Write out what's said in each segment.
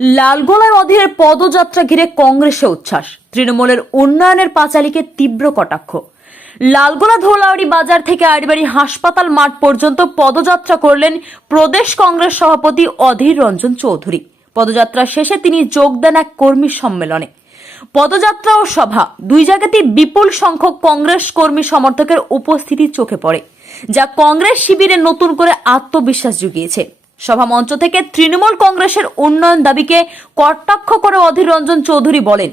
লালগোলায় অধীরের পদযাত্রা ঘিরে কংগ্রেসে উচ্ছ্বাস, তৃণমূলের উন্নয়নের পাঁচালীকে তীব্র কটাক্ষ। লালগোলা ধৌলাউড়ি বাজার থেকে আড়িবাড়ি হাসপাতাল মাঠ পর্যন্ত পদযাত্রা করলেন প্রদেশ কংগ্রেস সভাপতি অধীর রঞ্জন চৌধুরী। পদযাত্রা শেষে তিনি যোগ দেন এক কর্মী সম্মেলনে। পদযাত্রা ও সভা দুই জায়গাতেই বিপুল সংখ্যক কংগ্রেস কর্মী সমর্থকের উপস্থিতি চোখে পড়ে, যা কংগ্রেস শিবিরে নতুন করে আত্মবিশ্বাস জুগিয়েছে। সভা মঞ্চ থেকে তৃণমূল কংগ্রেসের উন্নয়ন দাবিকে কটাক্ষ করে অধীর রঞ্জন চৌধুরী বলেন,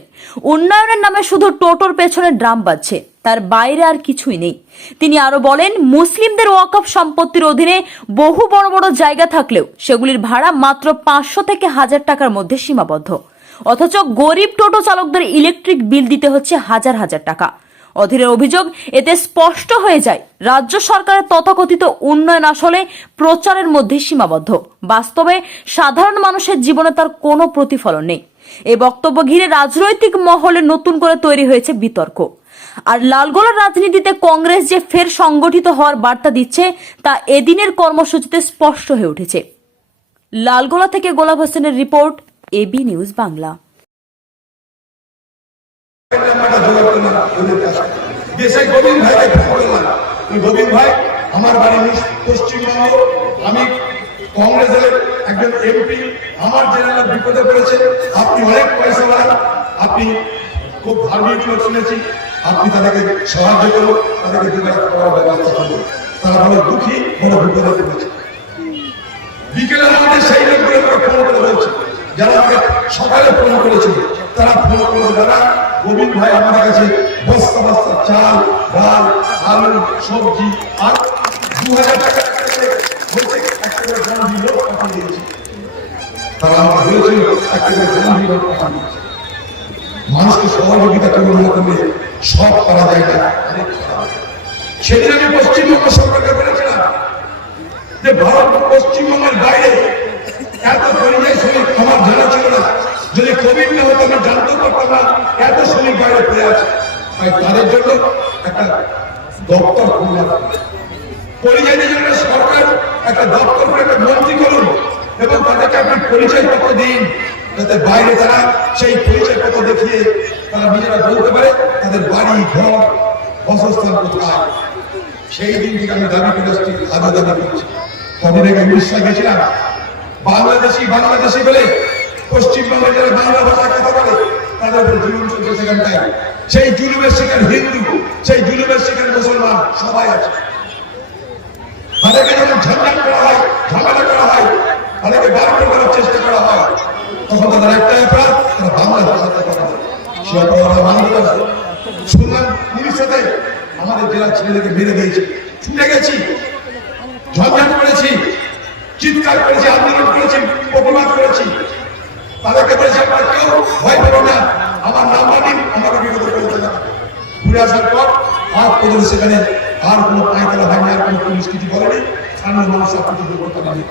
উন্নয়নের নামে শুধু টোটোর পেছনে ড্রাম বাজছে, তার বাইরে আর কিছুই নেই। তিনি আরো বলেন, মুসলিমদের ওয়াকফ সম্পত্তির অধীনে বহু বড় বড় জায়গা থাকলেও সেগুলির ভাড়া মাত্র 500 থেকে 1000 টাকার মধ্যে সীমাবদ্ধ, অথচ গরিব টোটো চালকদের ইলেকট্রিক বিল দিতে হচ্ছে হাজার হাজার টাকা। অধীরের অভিযোগ, এতে স্পষ্ট হয়ে যায় রাজ্য সরকারের তথাকথিত উন্নয়ন আসলে প্রচারের মধ্যে সীমাবদ্ধ, বাস্তবে সাধারণ মানুষের জীবনে তার কোনো প্রতিফলন নেই। এই বক্তব্য ঘিরে রাজনৈতিক মহলে নতুন করে তৈরি হয়েছে বিতর্ক। আর লালগোলার রাজনীতিতে কংগ্রেস যে ফের সংগঠিত হওয়ার বার্তা দিচ্ছে তা এদিনের কর্মসূচিতে স্পষ্ট হয়ে উঠেছে। লালগোলা থেকে গোলাপ হোসেনের রিপোর্ট, এবি নিউজ বাংলা। গোবিন্দ ভাই আমার বাড়ি পশ্চিমবঙ্গ, আমি কংগ্রেসের একজন এমপি, আমার জেনারেল বিপদে পড়েছে, আপনি অনেক পয়সাওয়ালা, আপনি খুব ধার্মিক লোক শুনেছি, আপনি তাদেরকে সাহায্য করুন, তাদেরকে দুবেলা খাওয়ার ব্যবস্থা করুন, তারা বড় দুঃখী, বড় বিপদে পড়েছে। বিকেলের মধ্যে সেই লোকগুলো ফোন করে বলছে, যারা আমাকে সকালে ফোন করেছিল তারা ফোন করে, দাদা গোবিন্দ ভাই আমাদের কাছে বস্তা বস্তা চাল, ডাল, আলু, সবজি আর 2000 টাকা তারা আমাকে বলেছিল মানুষকে সহযোগিতা করবে সব করা যায় না। সেদিন আমি পশ্চিমবঙ্গ সরকারকে বলেছিলাম যে ভারত পশ্চিমবঙ্গের বাইরে এত পরিযায়ী শ্রমিক আমার জানা ছিল না, যদি কোভিড না হতো আমি জানতে পারতাম না এত শ্রমিক বাইরে পড়ে আছে। তাই তাদের জন্য একটা দপ্তর খুললাম, পরিযায়ীদের জন্য সরকার একটা দপ্তর করে একটা মন্ত্রী করুন এবং তাদেরকে আপনি পরিচয়পত্র দিন, যাতে বাইরে তারা সেই পরিচয়পত্র দেখিয়ে তারা নিজেরা বলতে পারে তাদের বাড়ি ঘর বাসস্থান কোথায়। সেই দিন থেকে আমি দাবি করে আসছি, আদা দাবি করছি। কদিন আগে উড়িষ্যায় গেছিলাম, বাংলাদেশি বলে পশ্চিমবঙ্গে যারা বাংলা ভাষা কথা বলে তাদের উপর জুলুম চলছে সেখানটায়। সেই জুলুমের শিকার হিন্দু, সেই জুলুমের শিকার মুসলমান সবাই আছে। তাদেরকে যখন ঝঞ্ঝাট করা হয়, ঝামেলা করা হয়, তাদেরকে বারবার করার চেষ্টা করা হয়, তখন তাদের একটা অপরাধ, তারা বাংলা ভাষাতে কথা বলে, সে অপরাধ মানতে পারে। শুনলাম উড়িষ্যাতে আমাদের জেলা ছেলেদেরকে মেরে দিয়েছে, ছুটে গেছি, ঝঞ্ঝাট করেছি, চিৎকার করেছি, আন্দোলন করেছি, প্রতিবাদ করেছি। তাদেরকে বলেছি আপনারা কেউ ভয় পাবেন না, আমার নাম্বার দিন, আমাকে বিরোধ করতে না। ঘুরে আসার পর আর পর্যন্ত সেখানে আর কোনো পায়খানা হয়নি, আর কোনো পুলিশ কিছু বলেনি, স্থানীয় মানুষ সব কিছু করতে পারেনি।